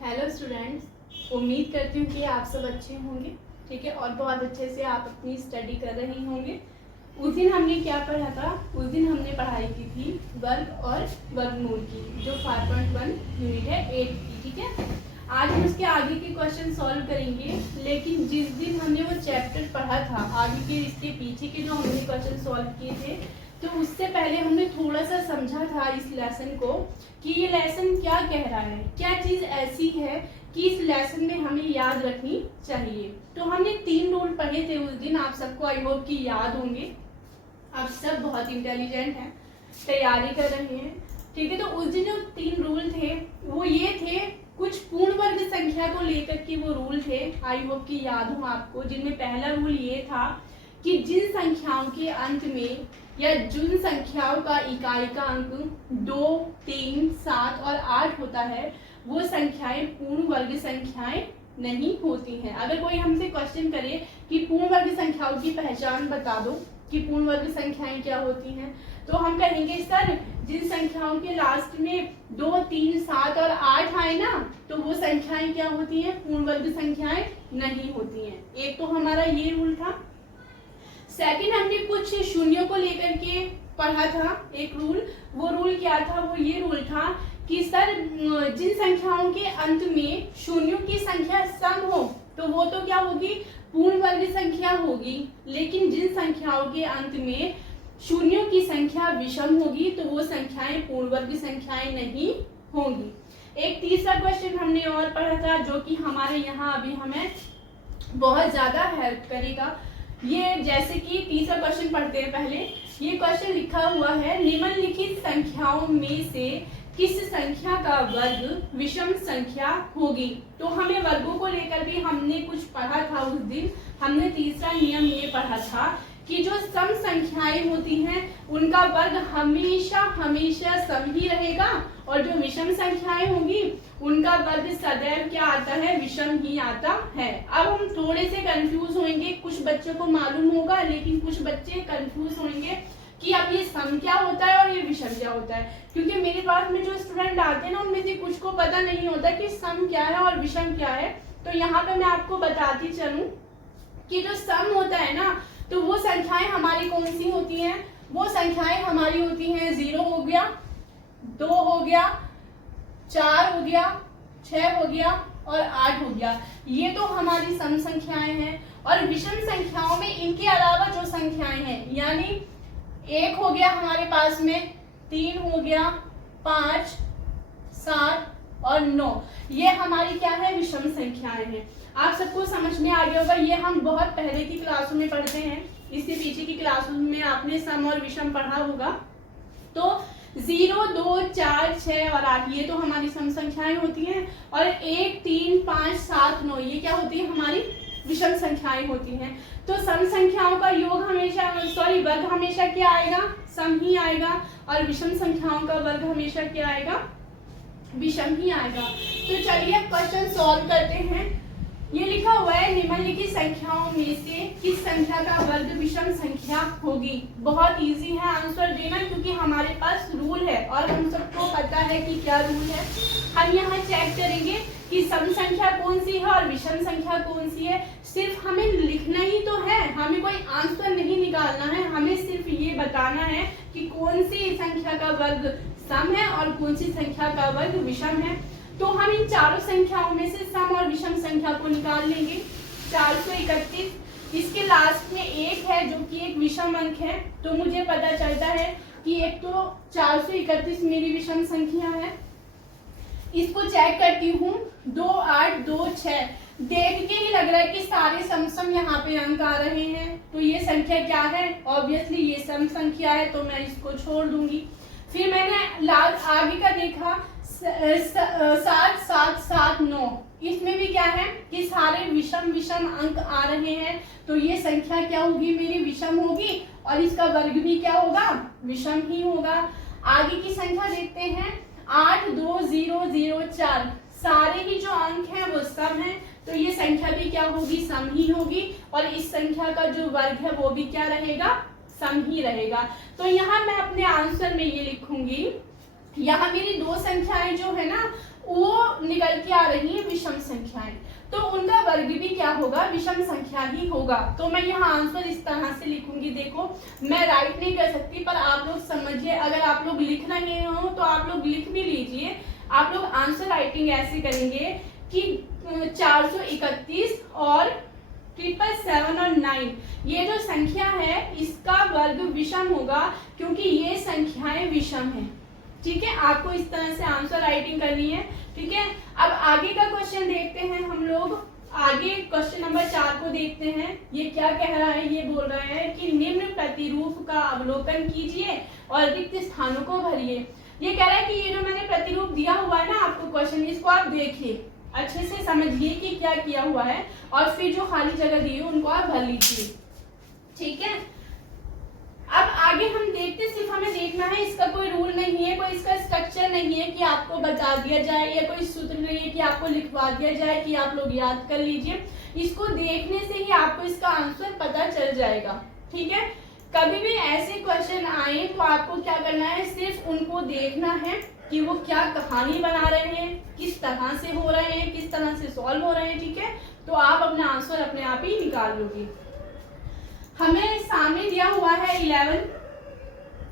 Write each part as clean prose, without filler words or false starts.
Hello students, उम्मीद करती हूँ कि आप सब अच्छे होंगे। ठीक है, और बहुत अच्छे से आप अपनी स्टडी कर रहे होंगे। उस दिन हमने क्या पढ़ा था? उस दिन हमने पढ़ाई की थी वर्ग और वर्गमूल की, जो 5.1 यूनिट है 8 की। ठीक है, आज हम उसके आगे के क्वेश्चन सॉल्व करेंगे। लेकिन जिस दिन हमने वो चैप्टर पढ़ा था, आगे के इसके पीछे के जो हमने क्वेश्चन सॉल्व किए थे, तो उससे पहले हमने थोड़ा सा समझा था इस लेसन को कि ये लेसन क्या कह रहा है, क्या चीज़ ऐसी है कि इस लेसन में हमें याद रखनी चाहिए। तो हमने 3 रूल पढ़े थे उस दिन, आप सबको आई होप कि याद होंगे। आप सब बहुत इंटेलिजेंट हैं, तैयारी कर रहे हैं। ठीक है, तो उस दिन जो 3 रूल थे वो ये थे, कुछ पूर्ण वर्ग संख्या को लेकर के वो रूल थे, आई होप कि याद हो आपको। जिनमें पहला रूल ये था कि जिन संख्याओं के अंत में या जिन संख्याओं का इकाई का अंक 2, 3, 7 और 8 होता है, वो संख्याएं पूर्ण वर्ग संख्याएं नहीं होती हैं। अगर कोई हमसे क्वेश्चन करे कि पूर्ण वर्ग संख्याओं की पहचान बता दो कि पूर्ण वर्ग संख्याएं क्या होती हैं, तो हम कहेंगे सर जिन संख्याओं के लास्ट में 2, 3, 7 और 8 आए ना, तो वो संख्याएं क्या होती हैं? पूर्ण वर्ग संख्याएं नहीं होती हैं। एक तो हमारा ये रूल था। सेकंड, हमने कुछ शून्यों को लेकर के पढ़ा था एक रूल। वो रूल क्या था? वो ये रूल था कि सर जिन संख्याओं के अंत में शून्यों की संख्या सम हो, तो वो तो क्या होगी? पूर्ण वर्ग संख्या होगी। लेकिन जिन संख्याओं के अंत में शून्यों की संख्या विषम होगी, तो वो संख्याएं पूर्ण वर्ग संख्याएं नहीं होंगी। एक तीसरा क्वेश्चन हमने और पढ़ा था, जो कि हमारे यहाँ अभी हमें बहुत ज्यादा हेल्प करेगा। ये जैसे कि तीसरा क्वेश्चन पढ़ते हैं पहले। ये क्वेश्चन लिखा हुआ है, निम्नलिखित संख्याओं में से किस संख्या का वर्ग विषम संख्या होगी? तो हमें वर्गों को लेकर भी हमने कुछ पढ़ा था उस दिन। हमने तीसरा नियम ये पढ़ा था कि जो सम संख्याएं होती हैं उनका वर्ग हमेशा हमेशा सम ही रहेगा, और जो विषम संख्याएं होंगी उनका वर्ग सदैव क्या आता है? विषम ही आता है। अब हम थोड़े से कंफ्यूज होंगे, कुछ बच्चों को मालूम होगा लेकिन कुछ बच्चे कंफ्यूज होंगे कि अब ये सम क्या होता है और ये विषम क्या होता है। क्योंकि मेरे पास में जो स्टूडेंट आते हैं ना, उनमें से कुछ को पता नहीं होता कि सम क्या है और विषम क्या है। तो यहाँ पे मैं आपको बताती चलूं कि जो सम होता है ना, तो वो संख्याएं हमारी कौन सी होती हैं? वो संख्याएं हमारी होती हैं 0 हो गया, 2 हो गया, 4 हो गया, 6 हो गया और 8 हो गया। ये तो हमारी सम संख्याएं हैं। और विषम संख्याओं में इनके अलावा जो संख्याएं हैं, यानी 1 हो गया हमारे पास में, 3 हो गया, 5, 7 और 9, ये हमारी क्या है? विषम संख्याएं हैं। आप सबको समझ में आ गया होगा, ये हम बहुत पहले की क्लासों में पढ़ते हैं। इससे पीछे की क्लासों में आपने सम और विषम पढ़ा होगा। तो 0, 2, 4, 6 और 8 ये तो हमारी सम संख्याएं होती हैं, और 1, 3, 5, 7, 9 ये क्या होती है? हमारी विषम संख्याएं होती हैं। तो सम संख्याओं का योग हमेशा वर्ग हमेशा क्या आएगा? सम ही आएगा, और विषम संख्याओं का वर्ग हमेशा क्या आएगा? विषम ही आएगा। तो चलिए अब क्वेश्चन सॉल्व करते हैं। ये लिखा हुआ है, निम्नलिखित संख्याओं में से किस संख्या का वर्ग विषम संख्या होगी? बहुत इजी है आंसर देना, क्योंकि हमारे पास रूल है और हम सबको पता है कि क्या रूल है। हम यहाँ चेक करेंगे कि सम संख्या कौन सी है और विषम संख्या कौन सी है। सिर्फ हमें लिखना ही तो है, हमें कोई आंसर नहीं निकालना है। हमें सिर्फ ये बताना है कि कौन सी संख्या का वर्ग सम है और कौन सी संख्या का वर्ग विषम है। तो हम इन चारों संख्याओं में से सम और विषम संख्या को निकाल लेंगे। 431, इसके लास्ट में 1 है जो कि एक विषम अंक है, तो मुझे पता चलता है कि एक तो 431 मेरी विषम संख्या है। इसको चेक करती हूँ, 2, 8, 2, 6, देख के ही लग रहा है कि सारे सम यहाँ पे अंक आ रहे हैं। तो ये संख्या क्या है? ऑब्वियसली ये सम संख्या है, तो मैं इसको छोड़ दूंगी। फिर मैंने आगे का देखा, 7, 7, 7, 9, इसमें भी क्या है कि सारे विषम अंक आ रहे हैं। तो ये संख्या क्या होगी? मेरी विषम होगी, और इसका वर्ग भी क्या होगा? विषम ही होगा। आगे की संख्या देखते हैं, 8, 2, 0, 0, 4, सारे ही जो अंक हैं वो सम हैं, तो ये संख्या भी क्या होगी? सम ही होगी, और इस संख्या का जो वर्ग है वो भी क्या रहेगा? सम ही रहेगा। तो यहाँ मैं अपने आंसर में ये लिखूंगी, यहाँ मेरी 2 संख्याएं जो है ना, वो निकल के आ रही है विषम संख्याएं, तो उनका वर्ग भी क्या होगा, विषम संख्या ही होगा। तो मैं यहाँ आंसर इस तरह से लिखूंगी, देखो मैं राइट नहीं कर सकती पर आप लोग समझिए, अगर आप लोग लिख रहे हो तो आप लोग लिख भी लीजिए। आप लोग आंसर राइटिंग ऐसे करेंगे कि 431 और 777 और 9 ये जो संख्या है इसका वर्ग विषम होगा, क्योंकि ये संख्याएं विषम हैं। ठीक है, आपको इस तरह से आंसर राइटिंग करनी है। ठीक है, अब आगे का क्वेश्चन देखते हैं हम लोग। आगे क्वेश्चन नंबर 4 को देखते हैं। ये क्या कह रहा है, ये बोल रहा है कि निम्न प्रतिरूप का अवलोकन कीजिए और रिक्त स्थानों को भरिए। ये कह रहा है कि ये जो मैंने प्रतिरूप दिया हुआ है ना आपको क्वेश्चन, इसको आप देखिए, अच्छे से समझिए कि क्या किया हुआ है, और फिर जो खाली जगह दी है उनको आप भर लीजिए। ठीक है, अब आगे हम देखते, सिर्फ हमें देखना है, इसका कोई रूल नहीं है, कोई इसका स्ट्रक्चर नहीं है कि आपको बता दिया जाए, या कोई सूत्र नहीं है कि आपको लिखवा दिया जाए कि आप लोग याद कर लीजिए। इसको देखने से ही आपको इसका आंसर पता चल जाएगा। ठीक है, कभी भी ऐसे क्वेश्चन आए तो आपको क्या करना है, सिर्फ उनको देखना है कि वो क्या कहानी बना रहे हैं, किस तरह से हो रहे हैं, किस तरह से सॉल्व हो रहे हैं। ठीक है, तो आप अपना आंसर अपने आप ही निकाल लोगे। हमें सामने दिया हुआ है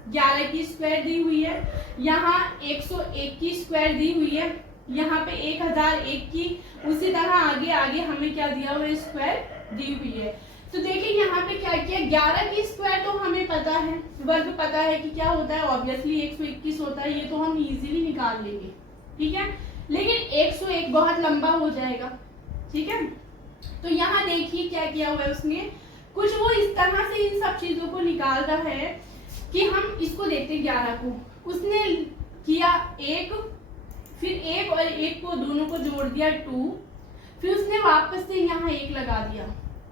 11 की स्क्वायर दी हुई है, यहाँ 101 की स्क्वायर दी हुई है, यहाँ पे 1001 की, उसी तरह आगे आगे हमें क्या दिया हुआ है, स्क्वायर दी हुई है। तो देखिए यहाँ पे क्या किया, 11 की स्क्वायर तो हमें पता है, वर्ग पता है कि क्या होता है, ऑब्वियसली 121 होता है, ये तो हम इजीली निकाल लेंगे। ठीक है, लेकिन 101 बहुत लंबा हो जाएगा। ठीक है, तो यहाँ देखिए क्या किया हुआ है उसने, कुछ वो इस तरह से इन सब चीजों को निकाल रहा है कि हम इसको देखते 11 को, उसने किया 1, फिर 1 और 1 को दोनों को जोड़ दिया 2, फिर उसने वापस से यहाँ 1 लगा दिया,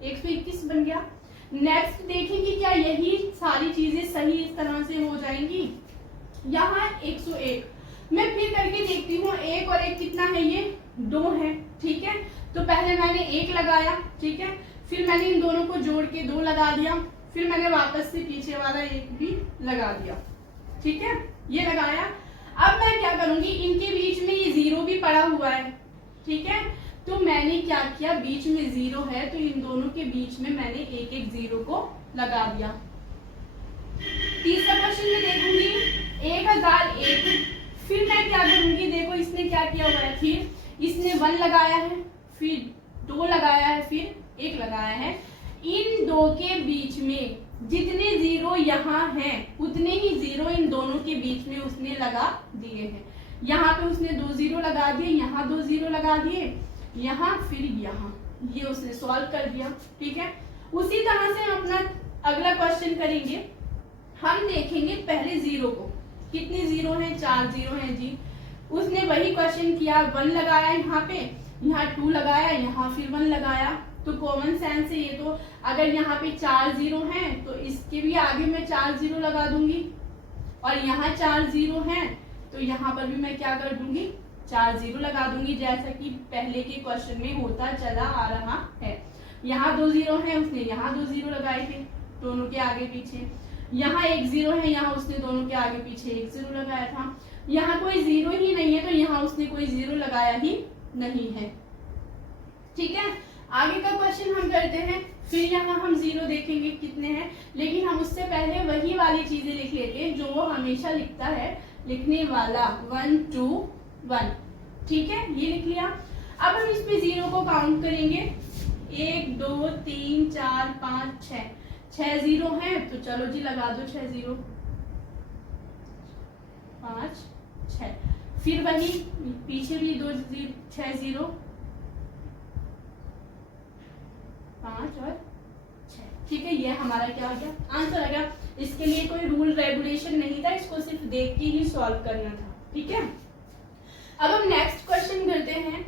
121 बन गया। नेक्स्ट देखेंगे क्या यही सारी चीजें सही इस तरह से हो जाएंगी। यहाँ 101 मैं फिर करके देखती हूँ, 1 और 1 कितना है, ये 2 है। ठीक है, तो पहले मैंने 1 लगाया, ठीक है, फिर मैंने इन दोनों को जोड़ के 2 लगा दिया, फिर मैंने वापस से पीछे वाला 1 भी लगा दिया। ठीक है, ये लगाया। अब मैं क्या करूंगी, इनके बीच में ये 0 भी पड़ा हुआ है। ठीक है, तो मैंने क्या किया, बीच में 0 है तो इन दोनों के बीच में मैंने एक 0 को लगा दिया। तीसरा क्वेश्चन में देखूंगी 1001, फिर मैं क्या करूंगी, देखो इसने क्या किया हुआ है, फिर इसने 1 लगाया है, फिर 2 लगाया है, फिर 1 लगाया है। इन दो के बीच में जितने 0 यहाँ हैं उतने ही 0 इन दोनों के बीच में उसने लगा दिए हैं। यहाँ पे उसने 2 0 लगा दिए, यहाँ 2 0 लगा दिए, यहाँ फिर यहाँ, ये उसने सॉल्व कर दिया। ठीक है, उसी तरह से हम अपना अगला क्वेश्चन करेंगे। हम देखेंगे पहले 0 को, कितने 0 हैं, 4 0 हैं जी। उसने वही क्वेश्चन किया, 1 लगाया यहाँ पे, यहाँ 2 लगाया, यहाँ फिर 1 लगाया। तो कॉमन सेंस से ये तो अगर यहाँ पे 4 0 हैं तो इसके भी आगे मैं 4 0 लगा दूंगी, और यहाँ 4 0 हैं तो यहाँ पर भी मैं क्या कर दूंगी, 4 0 लगा दूंगी, जैसा कि पहले के क्वेश्चन में होता चला आ रहा है। यहाँ 2 0 हैं, उसने यहाँ 2 0 लगाए थे दोनों के आगे पीछे, यहाँ 1 0 है, यहाँ उसने दोनों के आगे पीछे 1 0 लगाया था। यहाँ कोई 0 ही नहीं है तो यहाँ उसने कोई 0 लगाया ही नहीं है। ठीक है, आगे का क्वेश्चन हम करते हैं, फिर यहाँ हम 0 देखेंगे कितने हैं, लेकिन हम उससे पहले वही वाली चीजें लिख लेते हैं जो वो हमेशा लिखता है, लिखने वाला 1 2 1। ठीक है, ये लिख लिया। अब हम इसमें 0 को काउंट करेंगे, 1 2 3 4 5 6 0 हैं, तो चलो जी लगा दो 6 0 5 6, फिर वही पीछे भी 2 6 0 5 और 6। ठीक है, ये हमारा क्या हो गया, आंसर आ गया। इसके लिए कोई रूल रेगुलेशन नहीं था, इसको सिर्फ देख के ही सॉल्व करना था। ठीक है, अब हम नेक्स्ट क्वेश्चन करते हैं,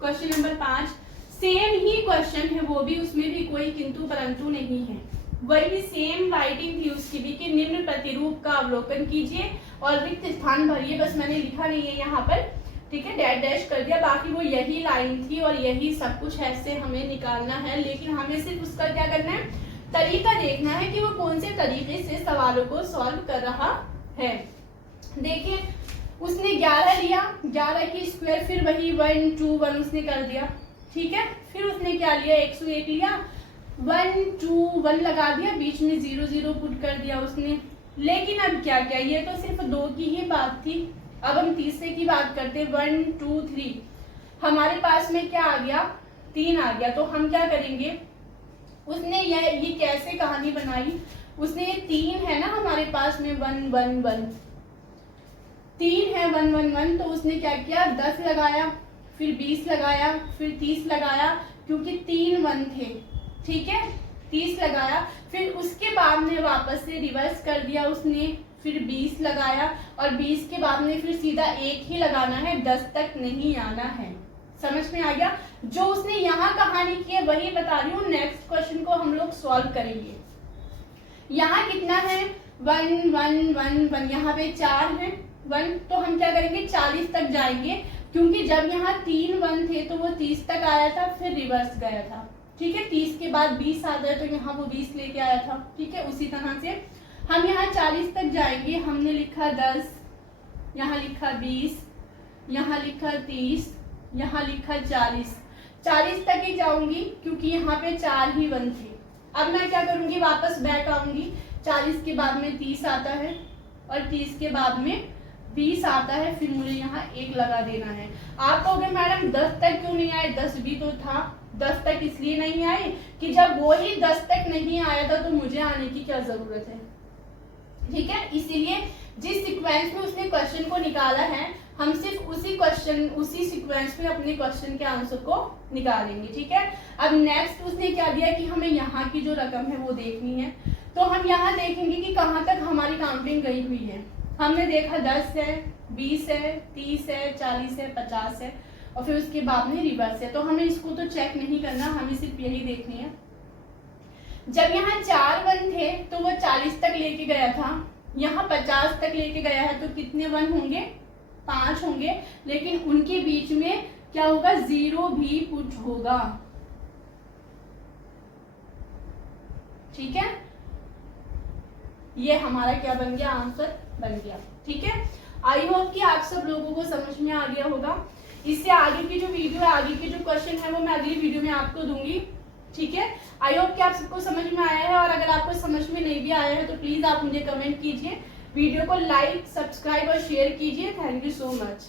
क्वेश्चन नंबर 5। सेम ही क्वेश्चन है, वो भी उसमें भी कोई किंतु परंतु नहीं है, वही सेम राइटिंग थी उसकी भी कि निम्न प्रतिरूप का अवलोकन कीजिए और रिक्त स्थान भरिए। बस मैंने लिखा नहीं है यहाँ पर, ठीक है, डैश डैश कर दिया, बाकी वो यही लाइन थी और यही सब कुछ ऐसे हमें निकालना है। लेकिन हमें सिर्फ उसका क्या करना है, तरीका देखना है कि वो कौन से तरीके से सवालों को सॉल्व कर रहा है। देखिए उसने 11 लिया, 11 की स्क्वायर, फिर वही 1 2 1 उसने कर दिया, ठीक है। फिर उसने क्या लिया, 101 लिया, 1 2 1 लगा दिया, बीच में 0 0 पुट कर दिया उसने। लेकिन अब क्या क्या, ये तो सिर्फ 2 की ही बात थी। अब हम तीसरे की बात करते, 1 2 3, हमारे पास में क्या आ गया, 3 आ गया। तो हम क्या करेंगे, उसने ये कैसे कहानी बनाई, उसने ये 3 है ना हमारे पास में 1 1 1, 3 है 1 1 1, तो उसने क्या किया, 10 लगाया, फिर 20 लगाया, फिर 30 लगाया, क्योंकि 3 1 थे, ठीक है, 30 लगाया। फिर उसके बाद में वापस से रिवर्स कर दिया उसने, फिर 20 लगाया, और 20 के बाद में फिर सीधा 1 ही लगाना है, 10 तक नहीं आना है। समझ में आ गया। जो उसने यहाँ कहानी की है वही बता रही हूँ। नेक्स्ट क्वेश्चन को हम लोग सॉल्व करेंगे। यहाँ कितना है, 1 1 1 1, यहाँ पे 4 है 1, तो हम क्या करेंगे, 40 तक जाएंगे, क्योंकि जब यहाँ 3 1 थे तो वो 30 तक आया था, फिर रिवर्स गया था, ठीक है। 30 के बाद 20 आता है तो यहाँ वो 20 लेके आया था, ठीक है। उसी तरह से हम यहाँ 40 तक जाएंगे। हमने लिखा 10, यहाँ लिखा 20, यहाँ लिखा 30, यहाँ लिखा 40, 40 तक ही जाऊंगी, क्योंकि यहाँ पे 4 ही 1 थे। अब मैं क्या करूंगी, वापस बैक आऊंगी, 40 के बाद में 30 आता है, और 30 के बाद में 20 आता है, फिर मुझे यहाँ 1 लगा देना है। आप कहोगे मैडम 10 तक क्यों नहीं आए, 10 भी तो था। 10 तक इसलिए नहीं आए कि जब वो ही 10 तक नहीं आया था तो मुझे आने की क्या जरूरत है, ठीक है। इसीलिए जिस सीक्वेंस में उसने क्वेश्चन को निकाला है, हम सिर्फ उसी सीक्वेंस में अपने क्वेश्चन के आंसर को निकालेंगे, ठीक है। अब नेक्स्ट उसने क्या दिया कि हमें यहाँ की जो रकम है वो देखनी है। तो हम यहाँ देखेंगे कि कहाँ तक हमारी काउंटिंग गई हुई है। हमने देखा 10 है, 20 है, 30 है, 40 है, 50 है, और फिर उसके बाद में रिवर्स है। तो हमें इसको तो चेक नहीं करना, हमें सिर्फ यही देखनी है। जब यहाँ 4 1 थे तो वो 40 तक लेके गया था, यहाँ 50 तक लेके गया है, तो कितने 1 होंगे, 5 होंगे। लेकिन उनके बीच में क्या होगा, 0 भी पुट होगा, ठीक है। ये हमारा क्या बन गया, आंसर बन गया, ठीक है। आई होप कि आप सब लोगों को समझ में आ गया होगा। इससे आगे की जो वीडियो है, आगे के जो क्वेश्चन है वो मैं अगली वीडियो में आपको दूंगी, ठीक है। आई होप कि आप सबको समझ में आया है, और अगर आपको समझ में नहीं भी आया है तो प्लीज आप मुझे कमेंट कीजिए, वीडियो को लाइक, सब्सक्राइब और शेयर कीजिए। Thank you so much.